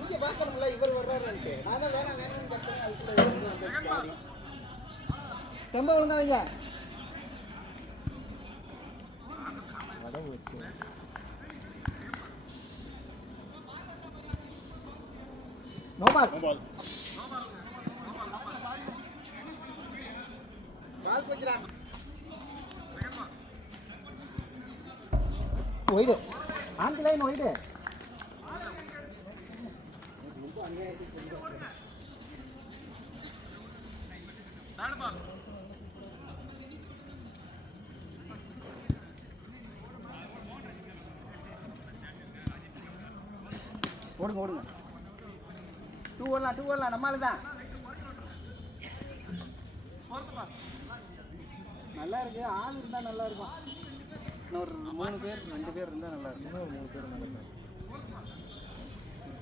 இங்க பாக்கணும்ல இவர் வர்றாருன்ட்டு நான் தான் வேணாம் வேணும்னு ரொம்ப ஒழுங்காவீங்க நோபால் பால் போச்சுடா ஒய்டு ஆண்டி லைன் ஒய்டு ஓடுங்க ஓடுங்க டூ ஓடலாம் நம்மளால தான் நல்லா இருக்கு ஆள் இருந்தால் நல்லா இருக்கும் இன்னொரு 3 பேர் 2 பேர் இருந்தால் நல்லா இருக்கும் இன்னும் 3 பேர் நல்லா இருக்கும்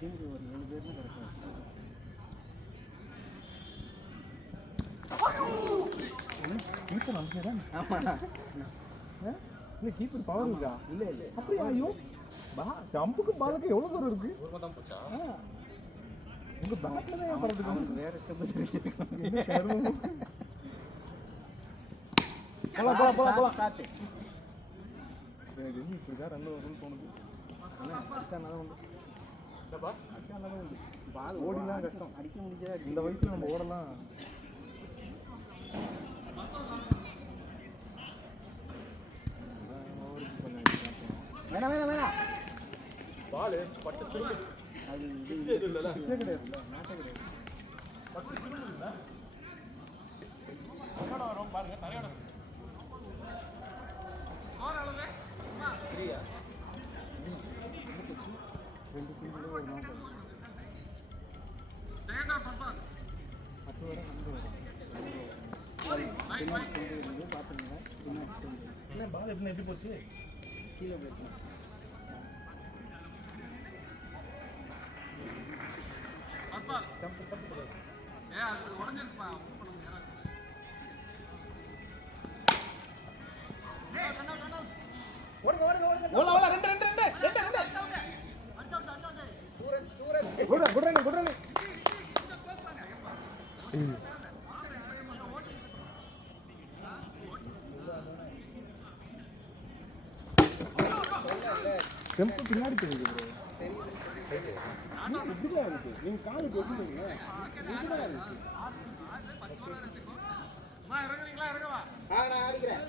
டீமுக்கு ஒரு 7 பேர்னு கிடைக்கும் கீப்பர் நம்பிதான் ஆமாம் இல்லை கீப்பர் பவர் இருக்கா இல்லை இல்லை அப்படியா ஐயோ ஜம்புக்கு பாலுக்கு எவ்வளோ தூரம் இருக்கு உங்க பேட்ல தான் பறந்துக்கு வேற சப்தம் வச்சிருக்காங்க போலாம் ஸ்டார்ட் எனக்கு இப்படிதான் ரன் வரும்னு தோணுது ஆனால் அடிச்சானாதான் உண்டு அடிச்சானாதான் உண்டு பால் ஓடிலாம் கஷ்டம் அடிக்க முடிஞ்சா இந்த வயசுல நம்ம ஓடலாம் வேணாம் பால் பட்டு திரும்பி அது கிடையாது நாட்டே கிடையாது பட்டு திரும்புங்களா வரும் பாருங்க நிறைய ரெண்டு சீனில் ஒரு நாள் 10 வரை வரும் பார்த்துருங்க பின்னாடி பால் எப்படி எப்படி போச்சு கீழே போயிடுச்சு டெம்போ பின்னாடி தெரியுது ப்ரோ இதுதான் இருக்கு நீங்க காலுக்கு வெட்டுறீங்க இதுதான் இருக்கு இறங்குவா நான் அடிக்கிறேன்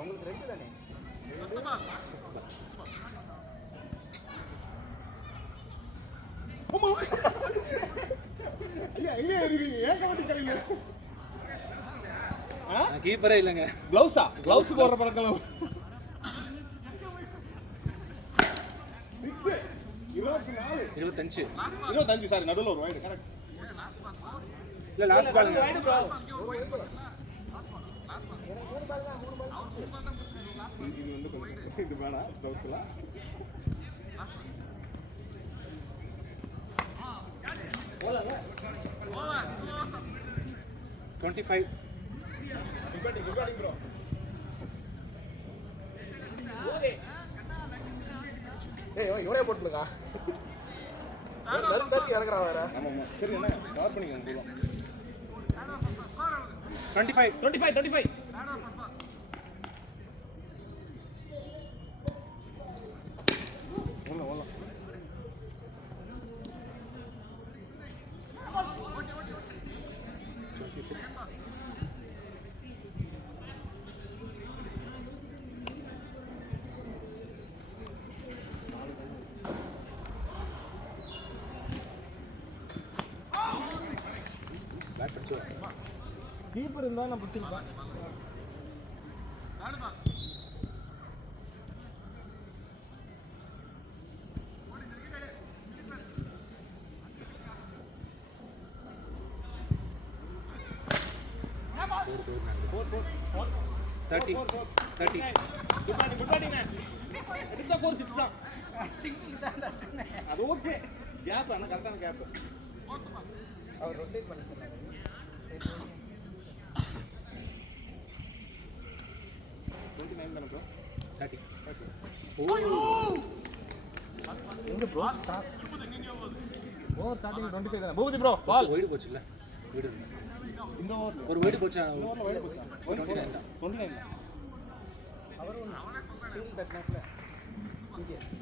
உங்களுக்கு ரெண்டு தானே எங்க ஏறிவீங்க ஏன் கபடி கலைங்க கீப்பரே இல்லைங்க கிளவுஸ் போடுற பழக்கம் 25 சாரி நடுவில் ஒரு வைடு கரெக்ட் இல்ல லாஸ்ட் பால் வைடு ப்ரோ இது வந்து கொஞ்சம் இது வேணா தவுக்கலாம் போலாம் 25 குட் ப்ரோ ஏய் இவரே போட்டுங்க சரி இறக்குறா வேற ஆமாம் சரி என்ன கவர் பண்ணிக்கோங்க 25 26 கீப்பர் இருந்தா நான் பிடிச்சிருப்பேன். எடுத்தா 4-6 தான். அது ஓகே. கேப் ஆனா கரெக்டான கேப். அவர் ரொட்டேட் பண்ண சொன்னாரு. 29 தான ப்ரோ? 30. எங்க ப்ரோ? ஓவர் ஸ்டார்டிங் 25 தான. பூபதி ப்ரோ பால் வைடு போச்சு இல்ல? வைடு. இந்த ஓவர்ல ஒரு வைடு போச்சு. ஓவர்ல வைடு போச்சு. 29 தான். அவர் சீல் தட்டனப்ல.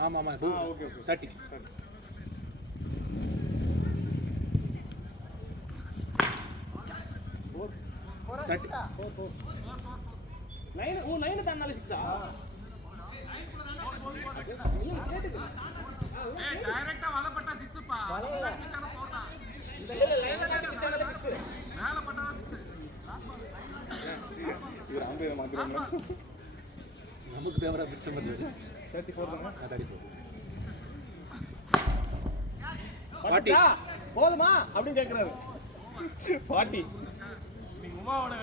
ஆமா ஆமா. ஓகே 30. லைன் தான் 6 டைரக்டா வலப்பட்ட 6 பா. அடிச்சான போறா. இல்ல லைன் தான் அடிச்சான 6. மேல பட்டா 6. இது ஆம்பே மாத்துறோம்ல. நமக்கு தேவரா பிக்ஸ் பண்றது. 34 தான? 34. 40 போதுமா அப்படி கேக்குறாரு. 40 நீங்க உமாவோட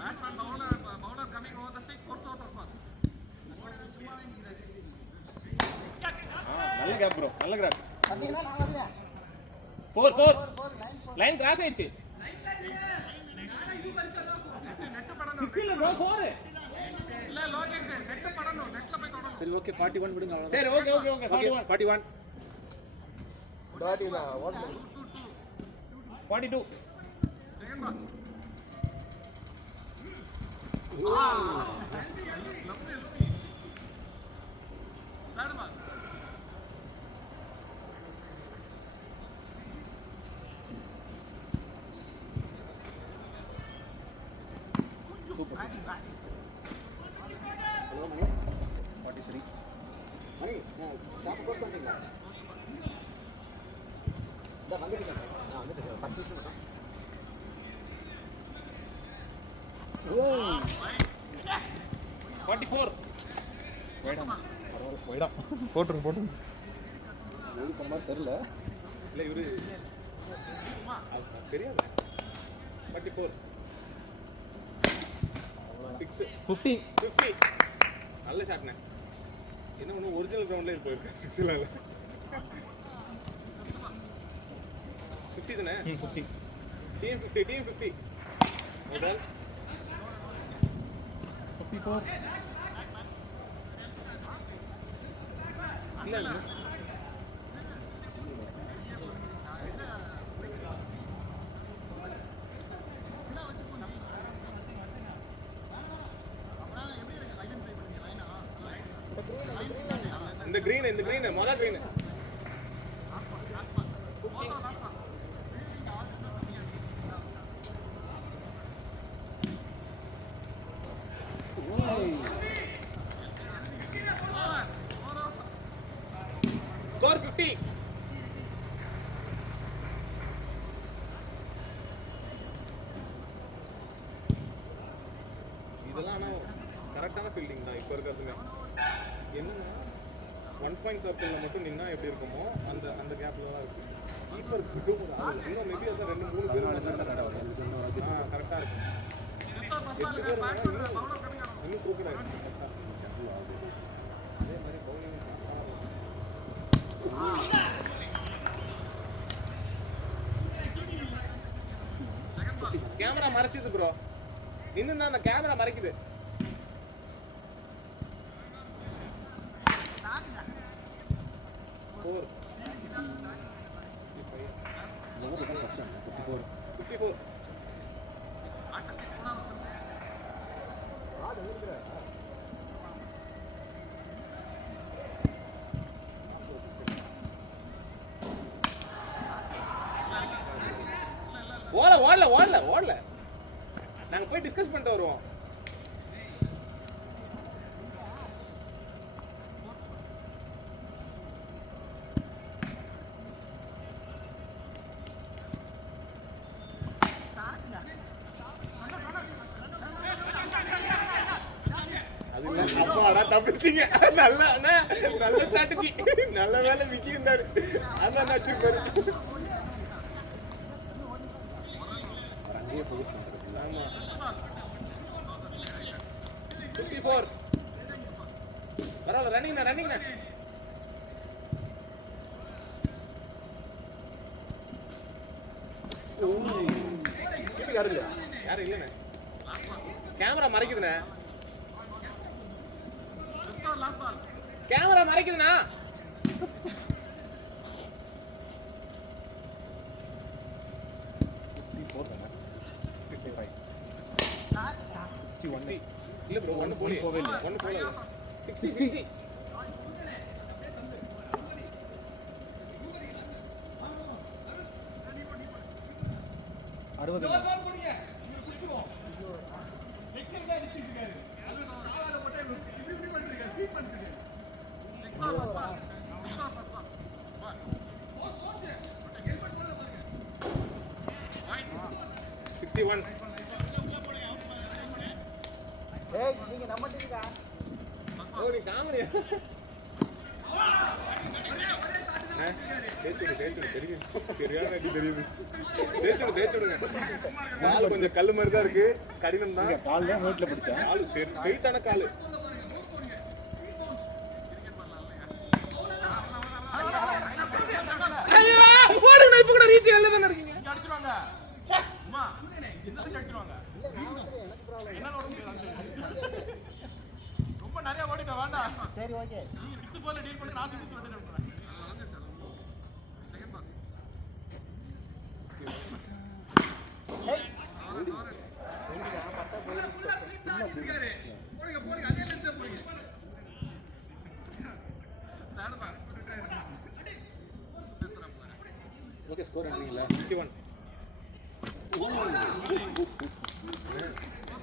batsman bowler coming over the stick fourth over boss. நல்ல கேப் ப்ரோ. நல்ல கிராப். பாத்தீங்கன்னா நான் வரல. 4 லைன் கிராஸ் ஆயிச்சு. நெட் படணும். இல்ல ப்ரோ 4. இல்ல லோகேஷ் நெட் படணும். நெட்ல போய் தொடணும். சரி ஓகே 41 விடுங்க அவ்வளவுதான். சரி ஓகே 41. பாடினா 42. Second ball. Third ball. Super. 43. மணி ஸ்டாப் கோட் பண்ணிட்டீங்களா? இந்த வந்துட்டீங்க. நான் வந்துட்டேன். 10 நிமிஷம் மட்டும். ஓ 44. வைடம். பரவாயில்லை வைடம். போட்டுருங்க. எது பண்ண மாதிரி தெரியல. இல்லை இவரு தெரியாது. 44. 6 50. நல்ல ஷாட்னே. என்ன ஒன்று ஒரிஜினல் கிரவுண்ட்லேயே போயிருக்கு 6ல. 50 தானே? 50. டீம் 50. முதல் 54. இல்ல இந்த கிரீன் முதல் கிரீன். Score 50. இதெல்லாம் ஆனா கரெக்டான ஃபீல்டிங் தான் இப்போ இருக்கிறதுங்க. என்னன்னா 1 பாயிண்ட் சர்க்கிளில் மட்டும் நின்னா எப்படி இருக்குமோ அந்த கேப்ல தான் இருக்கு. கீப்பர் கிட்டும் ஆகுது. இன்னும் மேபி அது 2-3 பேர் கரெக்டாக இருக்கும். இன்னும் ப்ரூஃபட் ஆகிடும். அதே மாதிரி பவுலிங் கேமரா மறைச்சிது ப்ரோ. இன்னும் தான் அந்த கேமரா மறைக்குது. ஓடல. நாங்க போய் டிஸ்கஸ் பண்ணிட்டு வருவோம். தப்பிச்சிங்க. நல்ல அண்ணா, நல்ல ஸ்ட்ராட்டஜி. நல்ல வேலை விக்கி இருந்தாரு. அதான் வச்சிருப்பாரு. அங்கேயே ஃபோக்கஸ் பண்றது. ஆமா. 54. பரவாயில்ல, ரன்னிங்ண்ணா. யாரும் இல்லைண்ணே. கேமரா மறைக்குதுண்ணே. கேமரா மறைக்குதுண்ணா. இல்ல ப்ரோ, ஒன்னு போவே இல்லை. 60. நீங்க நம்பட்டீங்களா? ஓ, நீ காமெடியா? கால் கொஞ்சம் கல்லு மாதிரி தான் இருக்கு. கடினம் தான். கால் தான் நோட்ல பிடிச்சேன். கால் ஸ்ட்ரைட்டான கால். ஐயோ, ஓடுங்க. இப்ப கூட ரீச் எல்ல தான இருக்கீங்க. இங்க அடிச்சிடுவாங்க. அம்மா, என்ன செஞ்சு அடிச்சிடுவாங்க? என்ன ஓட முடியாது. ரொம்ப நிறைய ஓடிட்ட வேண்டாம். சரி, ஓகே. நீ 6 பால்ல டீல் பண்ணி நான் 6 வந்துட்டேன். ஓகே, ஸ்கோர் என்னங்களா? 51.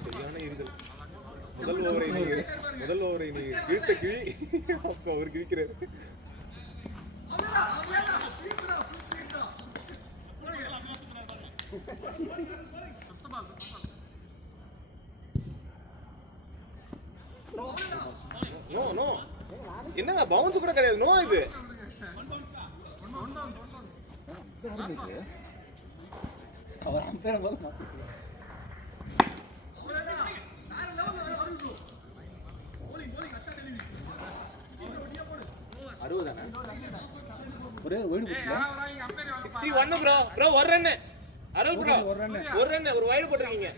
சரியான இருதல். முதல் ஓவரை நீ கிழித்த கிழி அவர் கிழிக்கிறார். நோ என்னங்க, பவுன்ஸ் கூட கிடையாது. நோ, இது அவர் அம்பேர் போல 61 ப்ரோ ஒரு ரன். அருள் ப்ரோ ஒரு ரன் ஒரு வைடு போட்டுருக்கீங்க.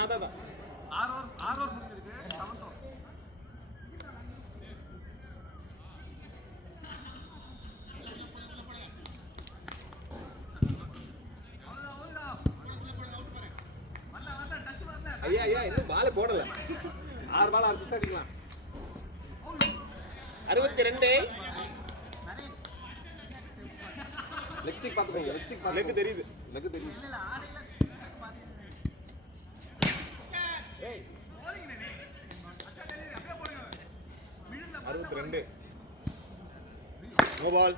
அதான் 6 ஓவர் முடிஞ்சிருக்கு. 7th over. ஐயா இன்னும் பால் போடல. 6 பால் 6 சிக்ஸ் அடிக்கலாம். 62. லெக் ஸ்டிக் பாத்துக்கோங்க. லெக் தெரியுது. 62. No ball.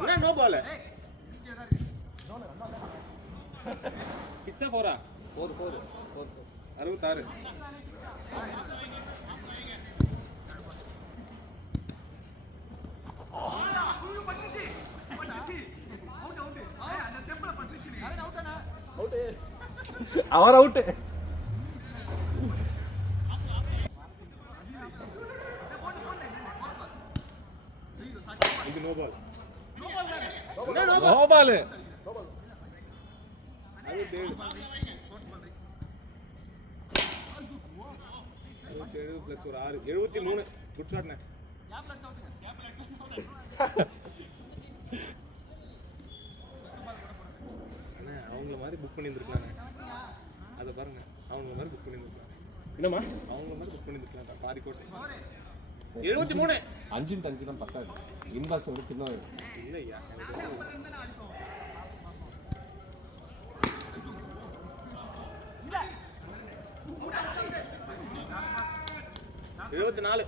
என்ன நோ பால்? 6 4 4 66. அவர் அவுட். இது நோ பால். No ball. அது தேடு. 67 + ஒரு 6 73. குட் ஷாட்ண்ணே. அண்ணா அவங்க மாதிரி புக் பண்ணியிருந்துருக்காங்க. அதை பாருங்க, அவங்க மாதிரி புக் பண்ணியிருந்துருக்காங்க. என்னம்மா அவங்க மாதிரி புக் பண்ணியிருந்துருக்காங்க. பாரிக்கோட்டை 73. 5 தான் பத்தாது. இன்பாக்ஸ் வந்து சின்ன இல்லையா. 74.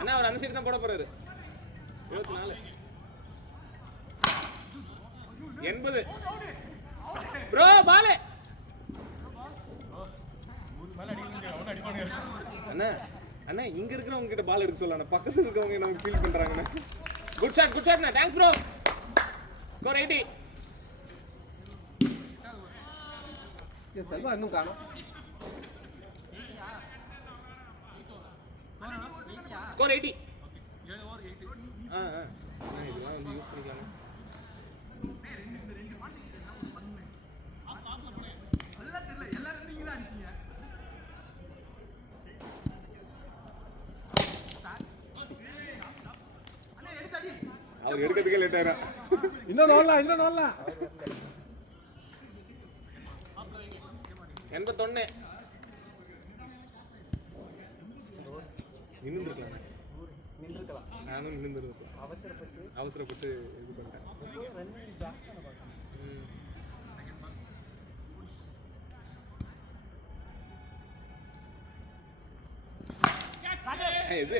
அண்ணா அவர் அந்த சைடு தான் போட போறாரு. 74. 80. ப்ரோ பால். அண்ணா அண்ணா இங்க இருக்கிறவங்க கிட்ட பால் எடுக்க சொல்லலாம், பக்கத்துல இருக்கவங்க நமக்கு ஃபீல் பண்றாங்கண்ணா. குட் ஷாட்ண்ணா, தேங்க்ஸ் ப்ரோ. ஸ்கோர் 80. செல்வா இன்னும் காணோம். ஸ்கோர் 80. இதெல்லாம் வந்து யூஸ் பண்ணிக்கலாம். அவர் எடுக்கிறதுக்கே லேட் ஆயிரும். இன்னும் நோடலாம் 81. நின்றுக்கலாம். நானும் நின்றுருக்கேன். அவசரப்பட்டு இது பண்ணிட்டேன். இது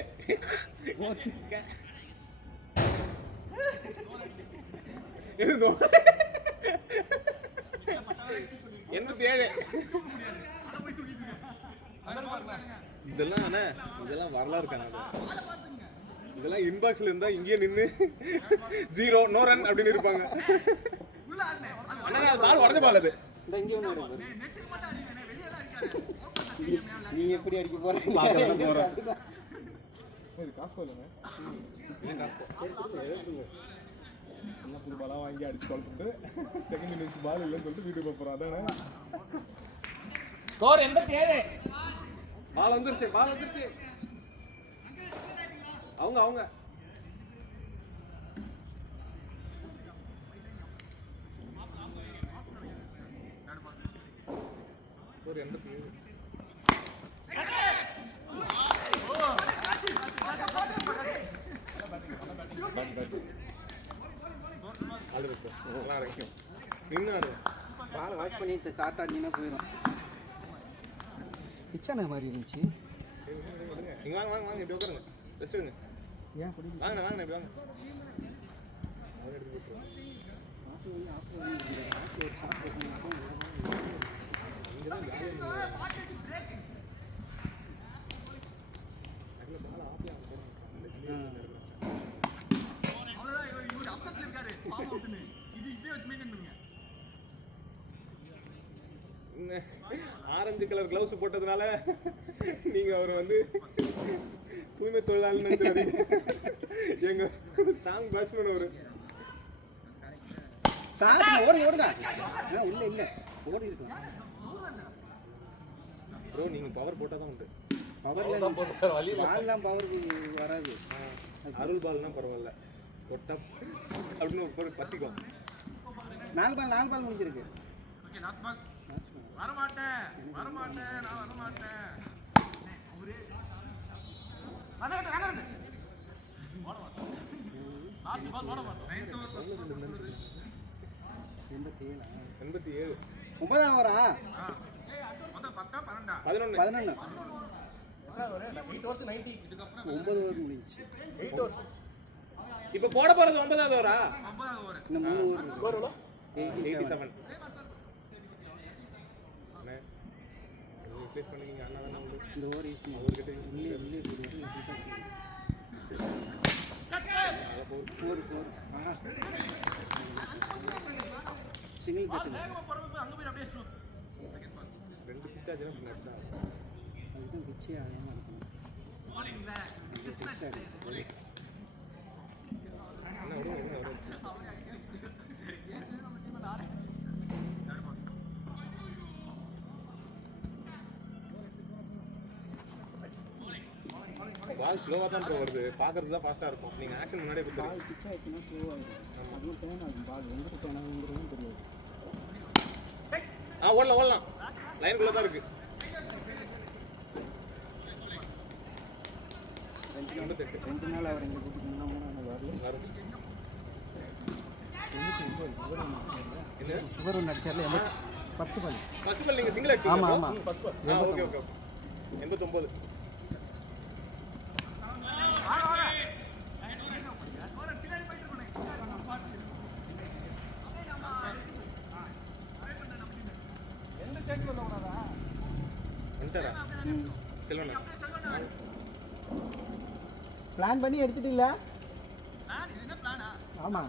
இதெல்லாம் வரலாறு இருக்காங்க. இதெல்லாம் இன்பாக்ஸ்ல இருந்தா இங்கேயே நின்று 0 நோ ரன் அப்படின்னு இருப்பாங்க. பால் உடஞ்ச பால் அது. நீ எப்படி அடிக்க போற? பாலா வாங்கி அடிச்சு கொள்ளிட்டு செகண்ட் இன்னிங்ஸ் பால் இல்லைன்னு சொல்லிட்டு வீட்டுக்கு போறோம். அதானே ஸ்கோர் 87. பால் வந்துருச்சு. அவங்க ஒரு 87. பாலை வாஷ் பண்ணிட்டு ஷார்ட் ஆடினா போயிடும். பிச்சான மாதிரி இருந்துச்சு. நீங்கள் வாங்க இப்படி உட்காருங்க, ரெஸ்ட் எடுங்க. ஏன் வாங்க இப்படி வாங்க. ஆரஞ்சு கலர் கிளவுஸ் போட்டதுனால நீங்க அவர் வந்து தூய்மை தொழிலாளி எங்க சாங் பேட்ஸ்மேன் அவரு. ஓடுங்க இல்ல ஓடி இருக்கலாம் ப்ரோ. நீங்க பவர் போட்டாதான் உண்டு. பவர் வராது. அருள் பால்னா பரவாயில்ல, கொட்டா அப்படின்னு பத்திக்கும். 4 பால் முடிஞ்சிருக்கு. வரமாட்டேன் நான் வரமாட்டேன். இப்ப போட போறது 9வது ஓவரா? 87. பண்ணீங்க அண்ணா தான் இந்த ஓவர் ஈஸி. அவர்கிட்ட சிங்கிள் கட்டு அங்க போய் அப்படியே ஷூட். 2 பிச்சா ஜன பண்ணா அதுதான் பிச்சே ஆயமா இருக்கும். போலிங்ல அண்ணா வரும். பால் ஸ்லோவா தான் வருது, பாக்குறது தான் ஃபாஸ்டா இருக்கும். நீங்க ஆக்ஷன் முன்னாடியே கொடுத்தா பால் பிட்ச் ஆயிடுச்சுனா ஸ்லோவா இருக்கும். அது டேர்ன் ஆகும். பால் எங்க போனாங்கறது தெரியாது. ஓடலாம் லைனுக்குள்ள தான் இருக்கு. 2 நாள் அவர் எங்க கூட்டிட்டு போனா வரும். இவர் ஒன்று அடிச்சார்ல 10 பால். ஃபர்ஸ்ட் பால் நீங்க சிங்கிள் அடிச்சீங்க. ஆமா ஃபர்ஸ்ட் பால். ஓகே 89. பிளான் பண்ணி எடுத்துட்டீங்கள? ஆமா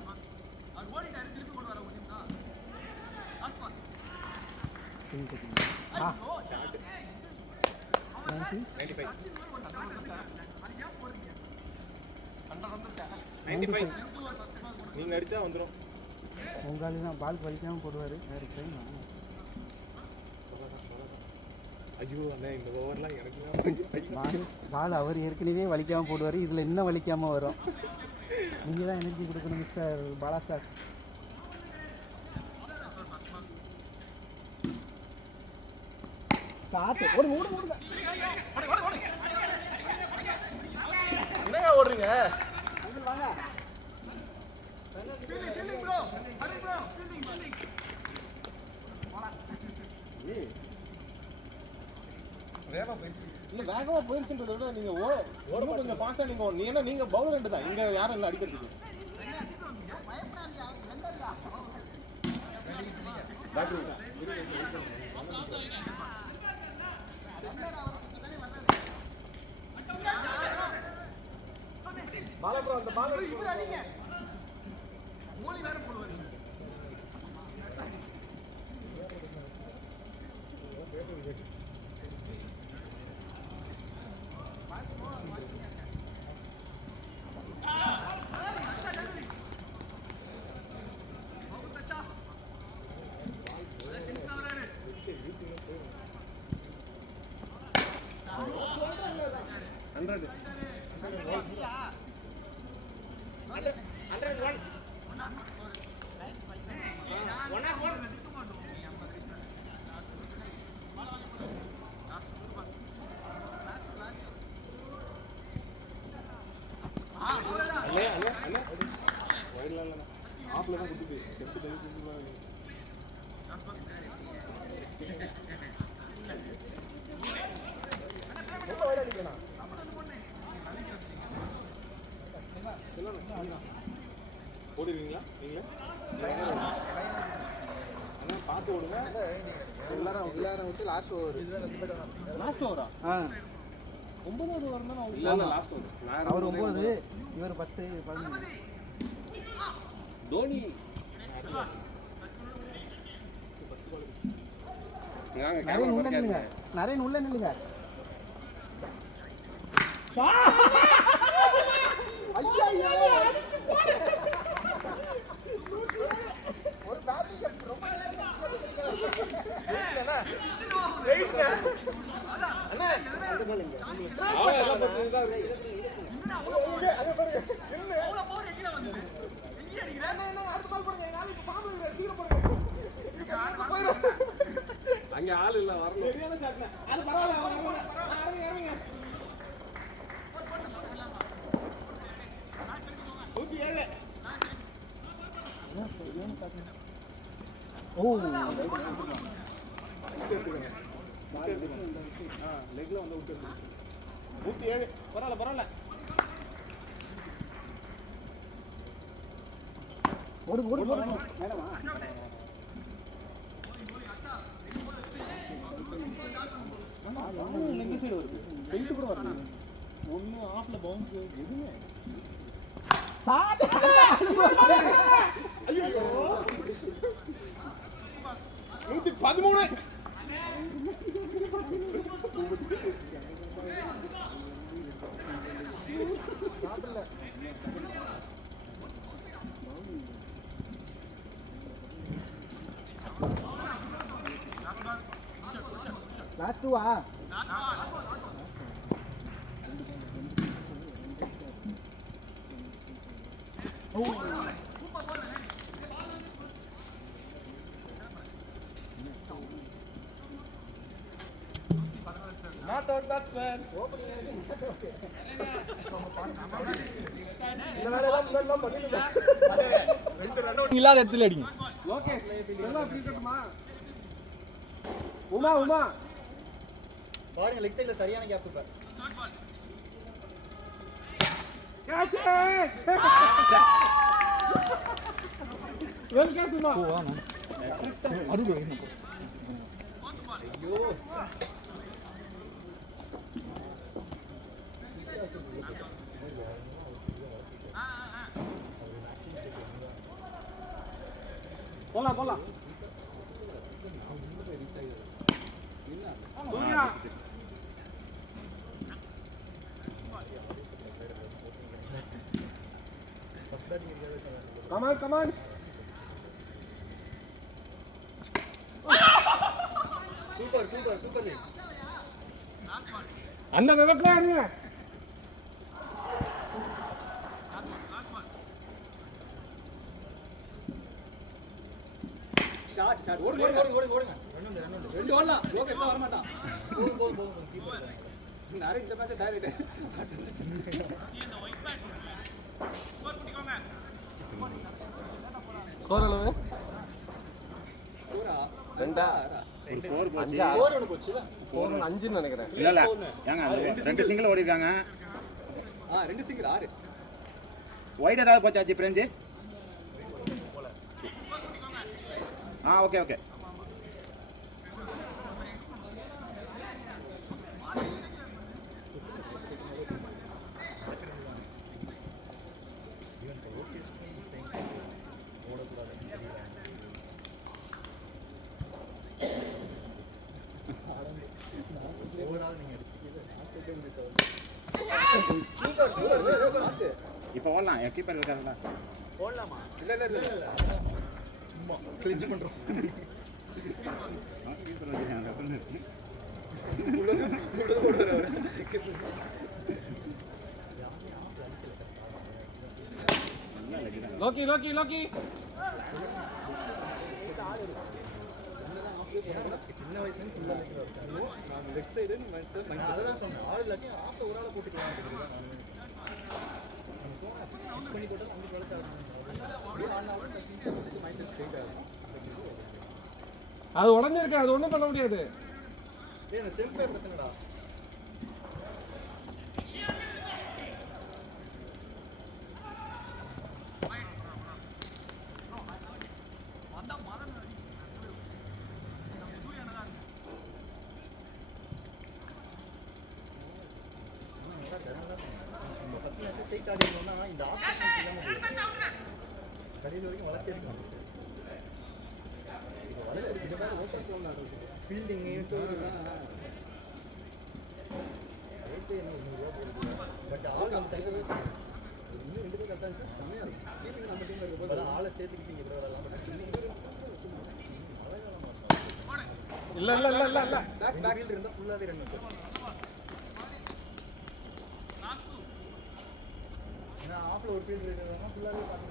நீங்க அடிச்சா வந்துடும். உங்களால தான் பால் பறிக்காமல் போடுவார். வேறு டைம் ஐயோ அண்ணா இந்த ஓவர்லாம் எனக்கு பால் அவர் ஏற்கனவே வலிக்காமல் போடுவார். இதில் இன்னும் வலிக்காமல் வரும். நீங்கள் தான் எனர்ஜி கொடுக்கணும் மிஸ்டர் பாலா சார். என்னங்க ஓடுறீங்க? வேகமா போயிருச்சுன்றத விட நீங்க ஓட கொஞ்சம் ஃபாஸ்டா நீங்க நீ என்ன நீங்க பவுலர் ரெண்டு தான் இங்க யாரும் இல்லை அடிக்கிறதுக்கு. பாலபுரம் அந்த பால் ஓடுவீங்களா நீங்க? பார்த்து ஓடுங்க. எல்லாரும் விட்டு லாஸ்ட் ஓவர். லாஸ்ட் ஓவரா? 9வது ஓவர் தான். இல்ல லாஸ்ட் ஓவர். அவர் 9, இவர் 10, 11. தோனி நரேன் உள்ள நில்லுங்க. நரேன் உள்ள நில்லுங்க. ஒரு பேட்டிங் ரொம்ப அங்க ஆள் இல்ல வரணும். அது பரவாயில்ல. லெக்ல வந்து விட்டு 107. பரவாயில்ல. ஓடு மேடமா லெக் சைடு வருது. பெயிண்ட் கூட வரல. ஒண்ணு ஆஃப்ல பவுன்ஸ் எதுவுமே. ஐயோ 113. Last 2 Not out batsman. இல்லாத இடத்துல அடிங்க. ஓகே எல்லாம் அப்படி இருக்கட்டுமா? உமா பாருங்க லெக் சைடுல சரியான கேப் இப்ப. வெல்கம் உமா. அது ஐயோ போலாம் சூர்யா கமான் சூப்பர் அந்த விதத்துல இருங்க ஷாட் ஓடுங்க ரெண்டு ஓடலாம் லோகேஷ் வர மாட்டான் போதும் நிறைய இந்த மேட்ச் டைரக்ட் ஸ்கோர் அளவு ரெண்டா அஞ்சுன்னு நினைக்கிறேன். இல்ல ஏங்க ரெண்டு சிங்கிள் ஓடி இருக்காங்க. ரெண்டு சிங்கிள் 6 ஒயிட் ஏதாவது போச்சாச்சு பிரெஞ்சு. ஓகே இப்போ ஓடலாம். என் கீப்பர் இருக்காருல்ல போடலாமா? இல்ல சும்மா கிளிஞ்ச் பண்றோம். கீப்பர் வந்து லோக்கி சின்ன வயசுல ஃபுல்லா லெஃப்ட் சைடு அதான் சொன்னேன். ஆள் இல்லாட்டி ஆஃப்ல ஒரு ஆளை போட்டுக்கலாம். பண்ணி போட்டா அங்க அது உடஞ்சிருக்கு, அது ஒண்ணும் பண்ண முடியாது. ஏய் ஸ்டெம்பே பிரச்சனைடா. இந்த ஆப்ஷன் இல்லாம கடையில் வரைக்கும் வளர்த்திருக்கோம். ஃபீல்டிங் பட் ஆள் நம்ம தனியாக இன்னும் 2 பேர் கரெக்டாக இருந்துச்சு. செம்மையாக இருக்கும். கீப்பிங் நம்ம டீமில் இருக்கும்போது ஆளை சேர்த்துக்கிட்டீங்க இதெல்லாம் இல்ல பேக் ஃபீல்டு இருந்தால் ஃபுல்லாகவே ரன் இருக்கும். ஏன்னா ஆஃப்ல ஒரு ஃபீல்டு இருக்கிறதுனா ஃபுல்லாகவே பார்த்து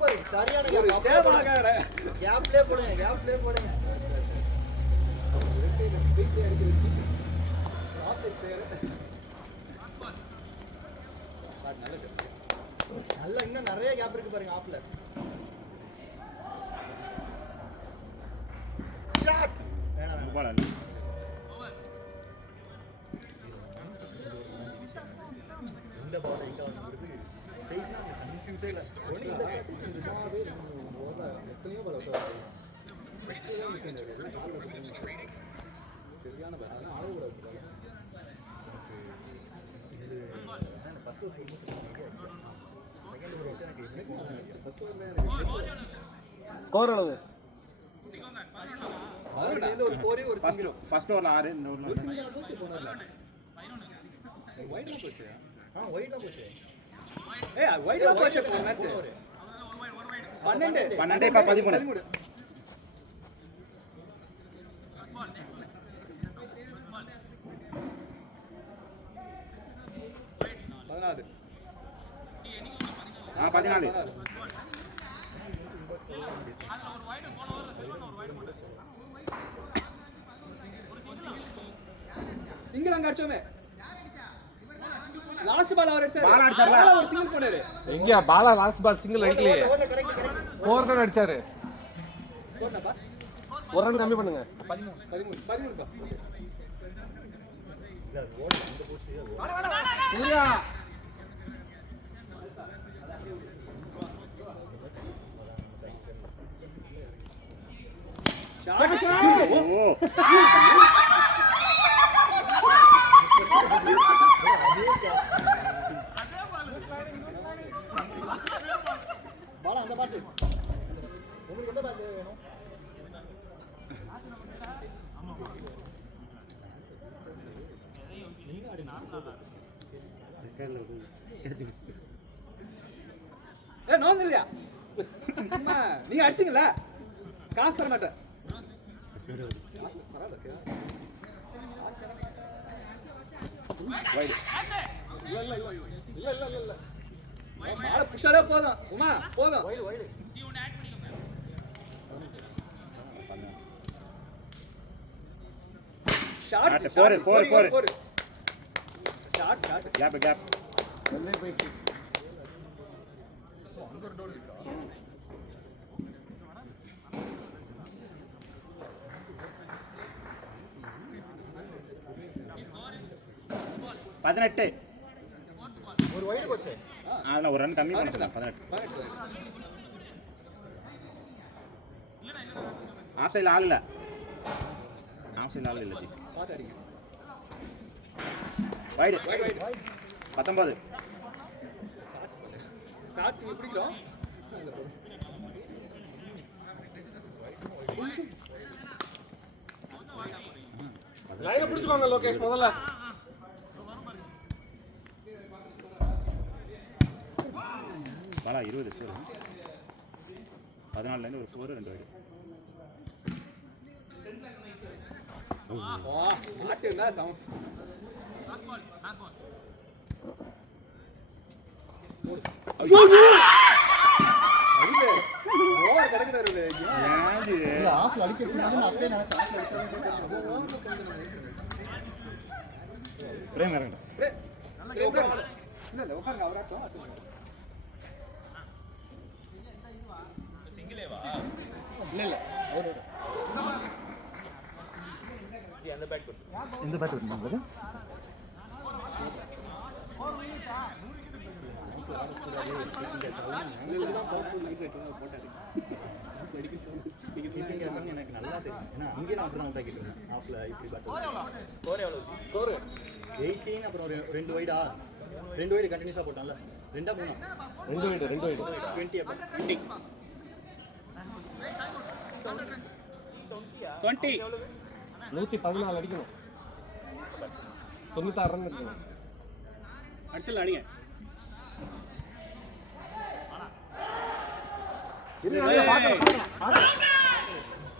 போயிட்டு சரியான கேப்லே போடுங்க. நல்லா இன்னும் நிறைய கேப் இருக்கு பாருங்க ஆப்ல. போலாம். இந்த பால் எங்க வந்து ஸ்டேஜ்ல கன்ஃபியூஸே இல்ல. ஒண்ணு இந்த ஸ்ட்ராட்டஜி இதுமாவே ஓவரா எத்தனையோ பால் வரும். சரியான பால். ஆனா அளவு கூட இருக்கு. இது நான் ஃபர்ஸ்ட் ஒரு செகண்ட் ஒரு எனக்கு ஃபர்ஸ்ட் ஓவர்ல எனக்கு ஸ்கோர் அளவு ஒரு 4 ஒரு சிங்கிள். ஃபர்ஸ்ட் ஓவர்ல 6 இந்த ஓவர்ல ஒயிட்ல போச்சு. ஒயிட்ல போச்சு. ஒயிட்ல போச்சு மேட்ச் 12 இப்ப 13. ஆ 14. சிங்கிள் அங்க அடிச்சோமே. லாஸ்ட் பால் அவர் அடிச்சாரு. பால் அடிச்சாரல. ஒரு சிங்கிள் போனாரு. எங்க பாலா லாஸ்ட் பால் சிங்கிள் அடிக்கலையே. கரெக்ட். 4 ரன் அடிச்சாரு. போடப்பா. ஒரு ரன் கம்மி பண்ணுங்க. 13 பா. சூர்யா ஷாட். நோந்து இல்லையா நீங்க அடிச்சீங்களா காசு தர மாட்டேன் புடிச்சாலே போதும் உமா போதும் ஷாட் four. ஷாட் கேப் உள்ளே போயிட்டு ஒரு வைடு கோச்சு அதெல்லாம் ஒரு ரன் கம்மி பண்ணலாம் 18 ஆஃப் சைடில் ஆள் இல்லை ஆஃப் சைடில் ஆள் இல்லை ஜி வைடு 19 ஷாட் பிடிக்கிறோம் லைனை பிடிச்சுக்கோங்க லோகேஷ் முதல்ல பாலா 20 ஸ்கோர் 14 ஒரு ஸ்கோர் 2 வைடு மாட்டு இருந்தா சவுண்ட் ஓவர் கிடக்குறாரு இல்ல ஆஃப் அடிக்க கூடாதுன்னு அப்பவே நினைச்சேன் ஆஃப் பிரேம் இறங்கடா இல்ல உட்காருங்க அவராட்டம் இல்ல அவரோட இந்த பேட் வருது எனக்கு நல்லா தெரியும் ஏன்னா அங்கே நான் அப்புறம் அவுட் ஆகிட்டு இருந்தேன் ஆஃப்ல இப்படி ஸ்கோர் 18 அப்புறம் ஒரு 2 வைடா 2 வைடு கண்டினியூஸா போட்டான்ல ரெண்டா மூணா 2 வைடு 20 அப்புறம் 20 114 அடிக்கணும் 96 ரன் இருக்கணும் அடிச்சல அடிங்க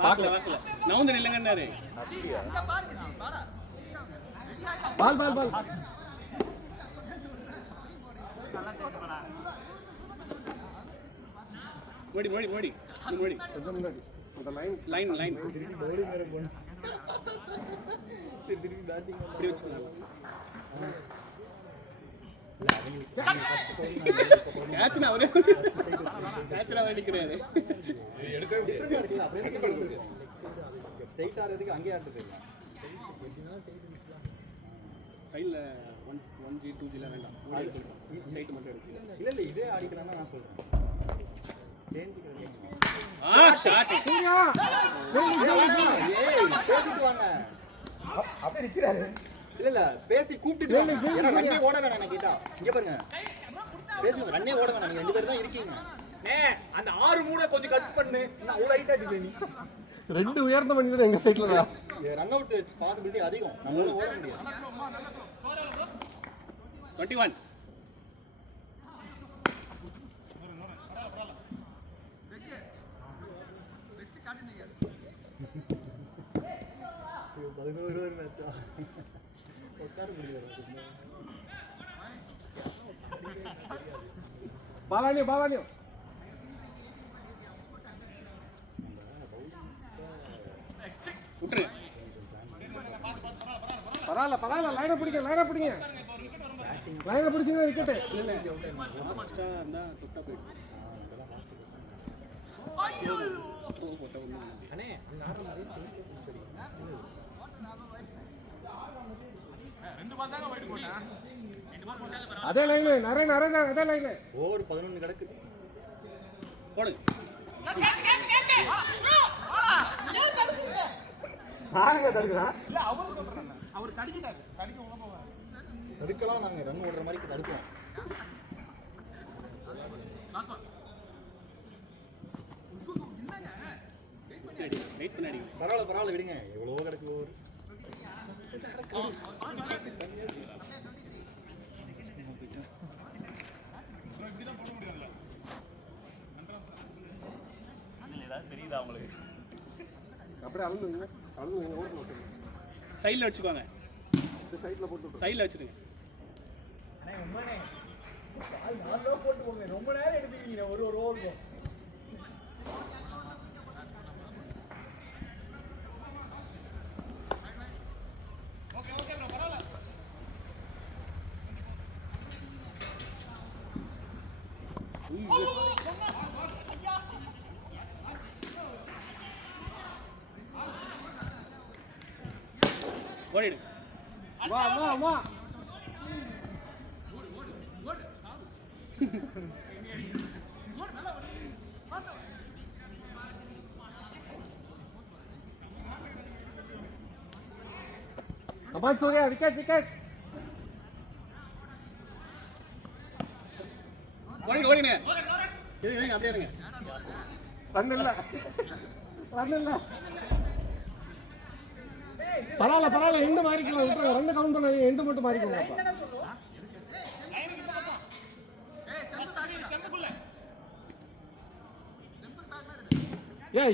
பார்க்கல நவுந்து நில்லுங்கன்னாரு பால் மோடி கொஞ்சம் முன்னாடி அந்த லைன் லைன் ஓடி மேல போன திருப்பி பேட்டிங் இப்படி வச்சுக்கலாம் கேட்ச்னா அவரே கேட்ச்னா அடிக்கிறாரு டிஃபரெண்டா இருக்குல்ல அப்புறம் எதுக்கு ஸ்ட்ரைட் ஆறதுக்கு அங்கே ஆட்டு போயிடலாம் சைடில் 1G 2G வேண்டாம் ஸ்ட்ரைட் மட்டும் எடுத்து இல்ல இதே ஆடிக்கலாம்னு நான் சொல்றேன் ஷாட் பேசிட்டு வாங்க அப்படியே நிக்கிறாரு இல்ல பேசி கூப்பிட்டு ஏன்னா ரன்னே ஓட வேணாம் நான் கேட்டா இங்க பாருங்க பேசுங்க ரன்னே ஓட வேணாம் நீங்க 2 பேர் தான் இருக்கீங்க அந்த 6 மூணை கொஞ்சம் கட் பண்ணு நான் அவ்வளவு ஹைட் அடிக்கிறேன் நீ 2 உயர்ந்த மனிதர் எங்க சைடுல தான் ரன் அவுட் பாசிபிலிட்டி அதிகம் நம்மளால ஓட முடியாது 21 11 மேட்சா உட்கார முடியல பாலானியோ விட்டுரு பரவாயில்ல லைனை பிடிங்க லைனை பிடிச்சிங்க விக்கெட்டு லாஸ்ட்டாக இருந்தால் தொட்டா போயிடும் அதே லைனு நிறைய அதே லைனு ஓவர் 11 கிடக்குது போடுங்க தடுக்கலாம் நாங்க ரன் ஓடுற மாதிரி தடுப்போம் பரவாயில்ல விடுங்க எவ்வளவோ கிடக்கு ஓவர் அப்படியே அளந்துங்க ஓட்டு சைடில் வச்சுக்கோங்க, சைடில் போட்டு சைடில் வச்சுருங்க. போட்டு போங்க, ரொம்ப நேரம் எடுத்துக்கீங்க ஒரு ஓவருக்கும். ஓடிடு. வா வா வா கமான் சூர்யா, விக்கெட் விக்கெட். ஓடிங்க ஓடிங்க, இருங்க அப்படியே இருங்க. ரன் இல்ல பரவாயில்ல எண்டு மாறிக்கலாம், விட்டுருங்க. ரெண்டு கவுண்ட் பண்ணாதீங்க, எண்டு மட்டும் மாறிக்கோங்க.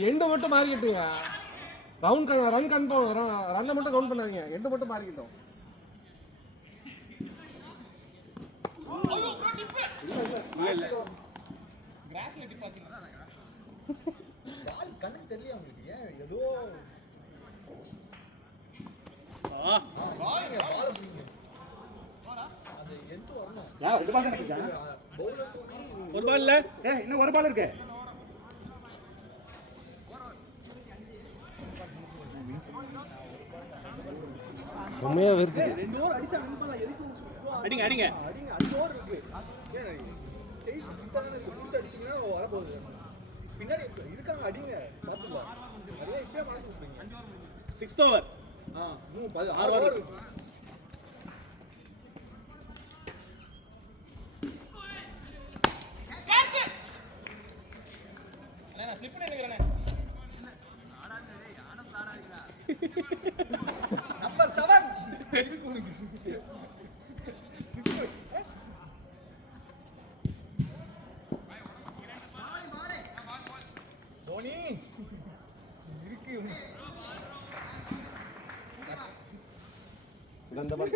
எண்டு மட்டும் மாறிக்கிட்டுங்க. ரன் கன்ஃபார்ம், ரன்னை மட்டும் கவுண்ட் பண்ணாதீங்க, எண்டு மட்டும் மாறிக்கிட்டோம். இல்ல கண்ணுக்கு தெரியல உங்களுக்கு, ஏன் ஏதோ ஒரு பால் இல்ல, இன்னும் ஒரு பால் இருக்கு. செம்மையா இருக்குது. அடிங்க அடிங்க. பின்னாடி இருக்காங்க, அடிங்க பாத்துக்கலாம். நிறைய இப்பயே மாத்தி கொடுப்பீங்க. 6th over. 6 over. Number 7 Dhoni இருக்கு. இந்த பால்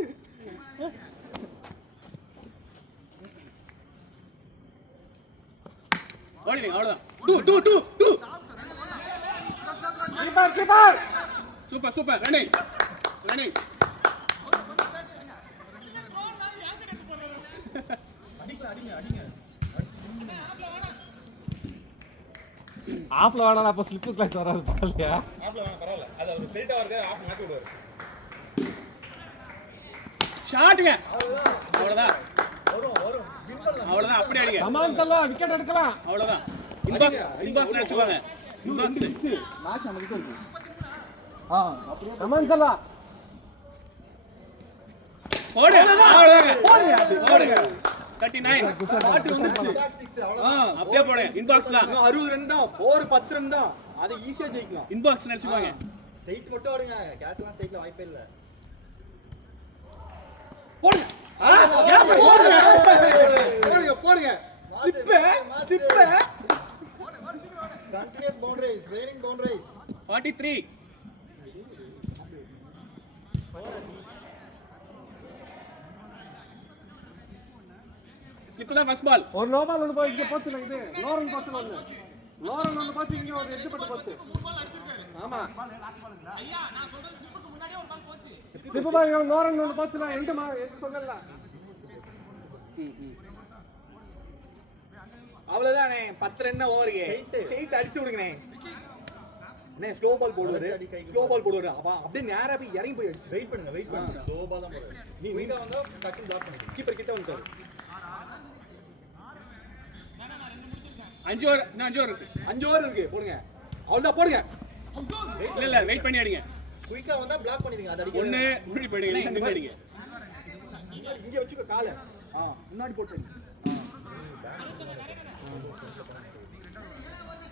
ஓடிடுங்க, அவ்வளவுதான். 2 keeper super super, running running. ஆஃப்ல வேணாம், அப்ப ஸ்லிப் கிளாஸ் வராது பால்லையா. பரவாயில்ல, அது அவர் ஸ்ட்ரைட்டா வருது, ஆஃப் மாத்தி விடுவாரு. ஷாட்டுங்க, அவ்வளவுதான் வரும் வின் பண்ணலாம். அவ்வளவுதான், அப்படியே அடிங்க. கமான் தல்லா, விக்கெட் எடுக்கலாம். அவ்வளவுதான். இன்பாக்ஸ் அடிச்சுவாங்க. இன்பாக்ஸ் மேட்ச் நம்ம கிட்ட இருக்கு. கமான் தல்லா, ஓடு, அவ்வளவுதாங்க. ஓடுங்க. 39 பாட்டு வந்துருச்சு. 6 அவ்வளவுதான். அப்படியே போடுங்க. இன்பாக்ஸ் தான். 60 ரன் தான், ஓவர் 10 ரன் தான். அதை ஈஸியா ஜெயிக்கலாம். இன்பாக்ஸ் அடிச்சுவாங்க. ஸ்ட்ரைட் மட்டும் ஆடுங்க, கேட்ச்லாம் ஸ்ட்ரைட்ல வாய்ப்பே இல்ல. போடுங்க. போடுங்க. Continuous boundaries, training boundaries. 43. இப்பதான் ஃபர்ஸ்ட் பால். ஒரு நோ பால் ஒன்று போய் இங்கே போச்சு. இது லோரன் போச்சு, ஒன்று போச்சு, இங்கே ஒரு எட்டுப்பட்டு போச்சு. ஆமா இப்போ பாருங்க, லோரன் ஒன்று போச்சுல, எண்டு சொல்லல. அவ்வளவுதானே, 10 ரன் ஓவருக்கு. ஸ்ட்ரைட் அடிச்சு விடுங்கனே. அண்ணே ஸ்லோ பால் போடுவாரு, அப்படியே நேரா போய் இறங்கி போய் அடிச்சு. வெயிட் பண்ணுங்க. ஸ்லோ பால் தான் போடுங்க. நீ வீட்டா வந்தா டக்கு பிளாக் பண்ணிடுங்க. கீப்பர் கிட்ட வந்துட்டாரு. 5 ஓவர், இன்னும் 5 ஓவர் இருக்கு. 5 ஓவர் இருக்கு, போடுங்க. அவ்வளவுதான், போடுங்க. இல்ல வெயிட் பண்ணி அடிங்க. குயிக்கா வந்தா பிளாக் பண்ணிடுங்க. அது அடிக்க ஒண்ணு முன்னாடி போயிடுங்க, இல்ல முன்னாடி அடிங்க. இங்க வச்சுக்கோ காலை. முன்னாடி போட்டுருங்க.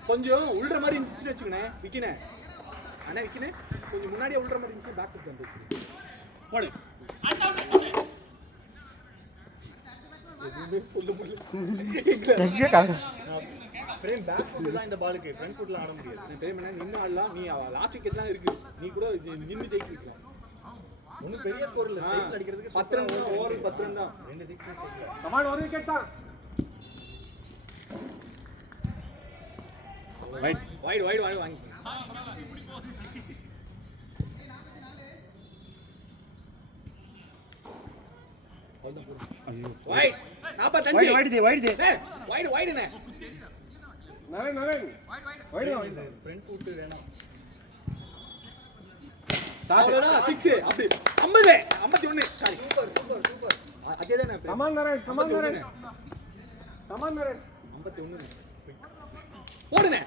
கொஞ்சம் உள்ற மாதிரி இருந்துச்சு வச்சுக்கணே. விக்கினே அண்ணா, விக்கினே கொஞ்சம் முன்னாடியே உள்ற மாதிரி இருந்துச்சு. பேக் ஃபுட் வந்து போடு. எதுவுமே சொல்ல முடியல. பிரேம் பேக் ஃபுட் தான் இந்த பாலுக்கு ஃப்ரண்ட் ஃபுட்ல ஆட முடியாது. பிரேம் என்ன நின்று ஆடலாம், நீ லாஸ்ட் விக்கெட் தான் இருக்கு, நீ கூட நின்று ஜெயிக்கலாம். ஒன்றும் பெரிய ஸ்கோர் இல்லை, ஸ்ட்ரைட்ல அடிக்கிறதுக்கு 10 ரன் தான், ஓவர் 10 ரன் தான். 2 6 ஸ்ட்ரைட்ல. கமான் ஒரு விக்கெட் தான். வைடு வாங்கி வைட் 45 வைடுனே நவீன் வைடு ஃப்ரண்ட் ஃபுட் வேணாம். அவ்வளவுதான் 6 அப்படி 50 51 சாரி சூப்பர். அதேதானே கமான் நரேன் 51 போடுனே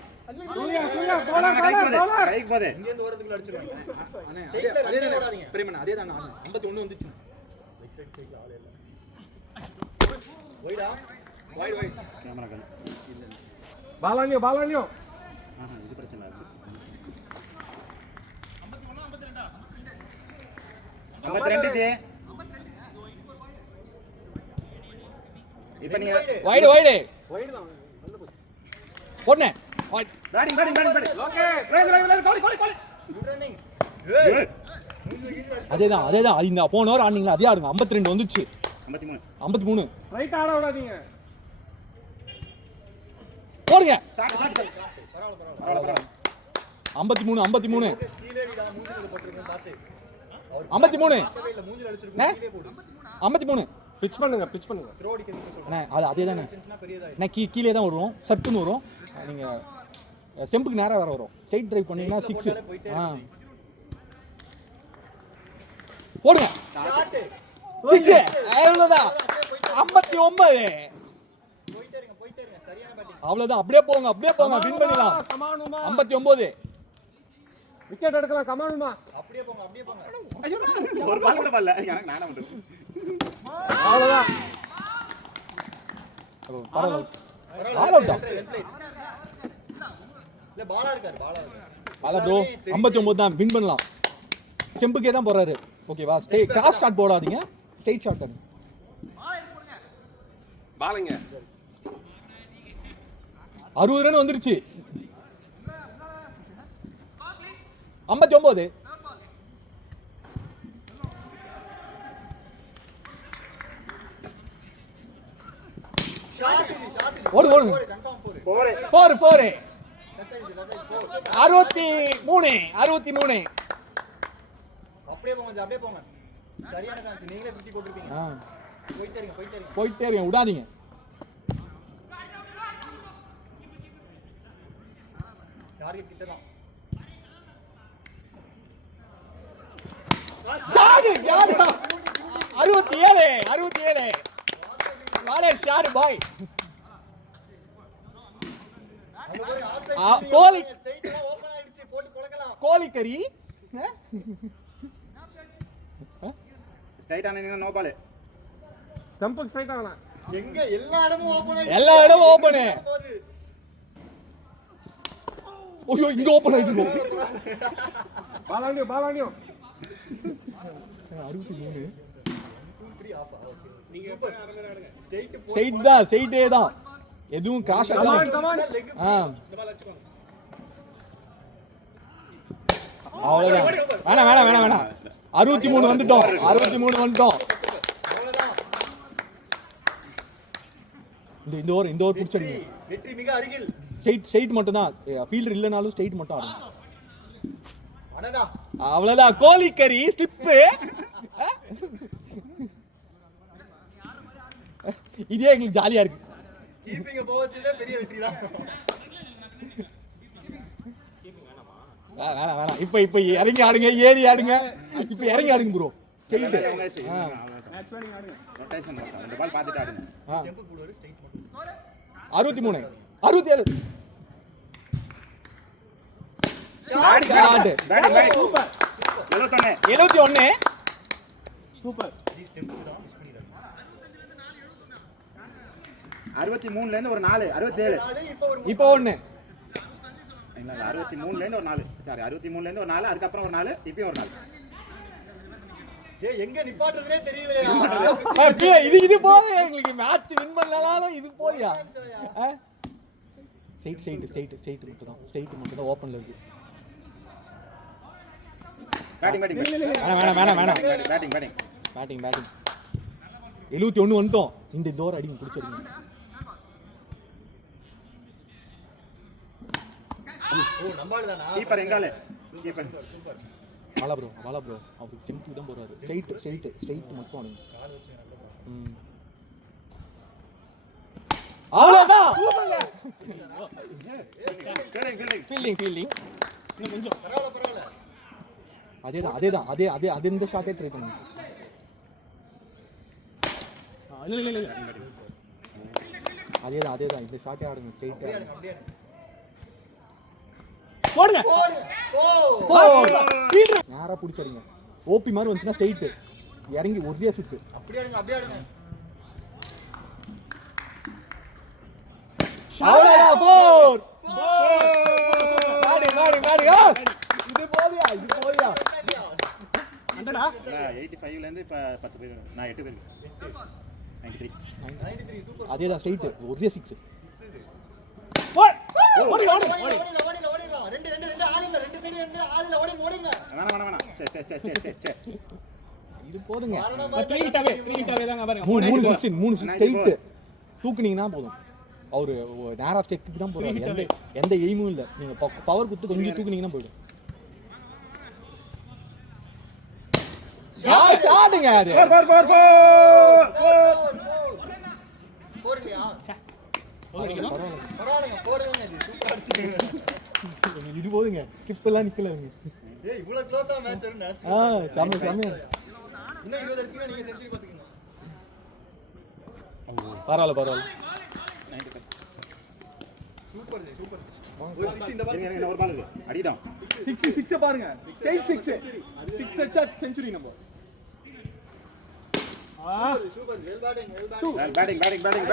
சூர்யா போலர் கைக்கு போதே. இங்க இருந்து ஓரத்துக்குள்ள அடிச்சிருவாங்க. அண்ணே ஸ்ட்ரைட்ல ரன்னே அதேதானே ஓடாதீங்க. பிரேமன் அதேதானே 51 வந்துச்சு. வைடா வைடு கேமரா கண்ணு. பாலானியோ இது பிரச்சனை இருக்கு. 52 ஜே. இப்போ நீங்க வைடு வைடு தான் போடுனே பேட்டிங் ஓகே ரைட் கோலி குட் ரன்னிங். அதேதான் இந்த போன ஓவர் ஆடுனீங்களா அதே ஆடுங்க. 52 வந்துச்சு. 53 ரைட் ஆட விடாதீங்க. போடுங்க. பரவாயில்ல 53 கீழே அடிடா, மூஞ்சில போட்டுருங்க பாத்து. 53 இல்ல மூஞ்சில அடிச்சிருக்கும், கீழே போடு. 53 பிட்ச் பண்ணுங்க த்ரோ அடிக்கிறதுக்கு சொல்றேன். அண்ணே அது அதேதானே சென்ஸ்னா பெரியதா அண்ணே கீழே தான் வரும், சட்டுன்னு வரும். நீங்க ஸ்டெம்புக்கு நேரா வேற வரும். ஸ்ட்ரைட் டிரைவ் பண்ணீங்கன்னா 6. போடுங்க ஷாட். 6 அவ்வளவுதான். 59 போயிட்டே இருங்க சரியான பேட்டிங். அவ்வளவுதான். அப்படியே போங்க வின் பண்ணலாம். கமான் உமா 59 விக்கெட் எடுக்கலாம். கமான் உமா அப்படியே போங்க. ஒரு பால் கூட வரல. எனக்கு நானே மட்டும். அவ்வளவுதான். பரவாயில்ல. All out. இல்ல பாலா இருக்காரு. அதான் ப்ரோ 59 தான் வின் பண்ணலாம். ஸ்டெம்புக்கே தான் போறாரு. ஓகேவா? கிராஸ் ஷாட் போடாதீங்க, ஸ்ட்ரைட் ஷாட் அடி. பாலுங்க 60 ரன் வந்துருச்சு. 59 ஷாட். ஓடு கன்ஃபார்ம் போடு. 4 63 அப்படியே போங்க. சரியான சான்ஸ். நீங்களே 50 போட்டுருப்பீங்க. போயிட்டே இருங்க. போயிட்டே இருங்க, விடாதீங்க. டார்கெட் கிட்ட தான். சாடு யாரா? 67 வாலே ஷாரு பாய். கோலி ஸ்ட்ரைட்ல ஓபன் ஆயிடுச்சு, போட்டு பொளக்கலாம். கோலி கறி. ஸ்ட்ரைட் ஆனீங்கன்னா நோ பால். ஸ்டம்புக்கு ஸ்ட்ரைட் ஆகலாம். எங்க எல்லா இடமும் ஓபன் ஆயிடுச்சு. எல்லா இடமும் ஓபன். போகுது. ஐயோ இங்க ஓபன் ஆயிடுச்சு. பாலானியோ 63 3 ஆஃப். ஓகே நீங்க ஸ்ட்ரைட் போ. ஸ்ட்ரைட்டே தான். எதுவும் கிராஷ் ஆகலாம். கமான் லெக் அவ்வளவுதான். வேணாம் 63 வந்துட்டோம். அவ்வளவுதான். இந்த ஓவர் புடிச்சடி. வெற்றி மிக அருகில். ஸ்ட்ரைட் மட்டும் தான். ஃபீல்டர் இல்லனாலும் ஸ்ட்ரைட் மட்டும் ஆடுங்க. அடடா அவ்வளவுதான். கோலி கறி ஸ்லிப். இதே எங்களுக்கு ஜாலியா இருக்கு. கீப்பிங்க போவச்சதே பெரிய வெற்றி தான். வேணாம். இப்ப இறங்கி ஆடுங்க, ஏறி ஆடுங்க. இப்ப இறங்கி ஆடுங்க ப்ரோ. ஸ்ட்ரைட். ரொட்டேஷன் மட்டும். இந்த பால் பார்த்துட்டு ஆடுங்க. டெம்போ போடுவாரு ஸ்ட்ரைட் மட்டும். 63 67 batting super. 71 super. Please tempo தான் மிஸ் பண்ணிடாதீங்க. 63ல இருந்து ஒரு 4 67. இப்போ ஒண்ணு இல்ல 63ல இருந்து ஒரு 4. சாரி 63ல இருந்து ஒரு 4, அதுக்கு அப்புறம் ஒரு 4, இப்பயும் ஒரு 4. ஏய் எங்க நிப்பாட்றதுனே தெரியலையா? இது போதே எங்களுக்கு மேட்ச் வின் பண்ணலாம்னா இது போயா? ஸ்ட்ரைட் மட்டும் தான் ஓப்பன்ல இருக்கு. பேட்டிங் பேட்டிங் வேணாம் பேட்டிங் பேட்டிங் பேட்டிங் 71 வந்துட்டோம். இந்த டோர் அடிங்க பிடிச்சிருங்க. ஓ நம்பால தானா கீப்பர் எங்காலே கீப்பர் வாலா ப்ரோ அவர் ஸ்ட்ரென்த் தான் போறாரு. ஸ்ட்ரைட் மட்டும் அடிங்க. அவ்வளவுதான். ஃபீல்டிங் இன்னும் கொஞ்சம் பரவாயில்ல அதே இந்த ஷாட்டே ட்ரை பண்ணுங்க. இல்ல அதேதான் இந்த ஷாட்டே ஆடுங்க. ஸ்ட்ரைட்டா போடுங்க. நேரா பிடிச்சடிங்க. ஓபி மாதிரி வந்துச்சுன்னா ஸ்ட்ரைட் இறங்கி ஒரே சுத்து. அப்படியே ஆடுங்க அவ்வளவுதான். போர் பாடி இது போதியா அண்டடா. 85 ல இருந்து இப்ப 10 பேர் நான் 8 பேர் 93 அதேதான் ஸ்ட்ரைட் ஒரே 6. ஓடி ரெண்டு ஆளுங்க ரெண்டு சைடு ரெண்டு ஆளுங்க ஓடிங்க வேணாம் சே இது போடுங்க. த்ரீட்டாவே தாங்க பாருங்க. 3 ஸ்ட்ரைட் தூக்குனீங்கன்னா போதும். அவரு நேரா ஸ்டெப்புக்கு தான் போறாரு. எந்த எய்மும் இல்ல. நீங்க பவர் குத்து கொஞ்சம் தூக்குனீங்கன்னா போய்டும். ஷாட்டுங்க அது. போறலையா பரவாயில்லைங்க போறதுங்க இது சூப்பரா அடிச்சிட்டீங்க. இது போதுங்க. கிப் எல்லாம் நிக்கலங்க. ஏய் இவ்வளவு க்ளோஸா மேட்ச் வரும்னு நினைச்சேன். சாமி இன்னும் 20 அடிச்சீங்க நீங்க செஞ்சுரி பாத்துக்கீங்க. பரவாயில்ல சூப்பர் ஒரு 6 இந்த பால் ஒரு பால் இருக்கு அடிடோம். 6 பாருங்க. ஸ்ட்ரைட் 6 அடிச்சா செஞ்சுரி நம்ம. Super well batting batting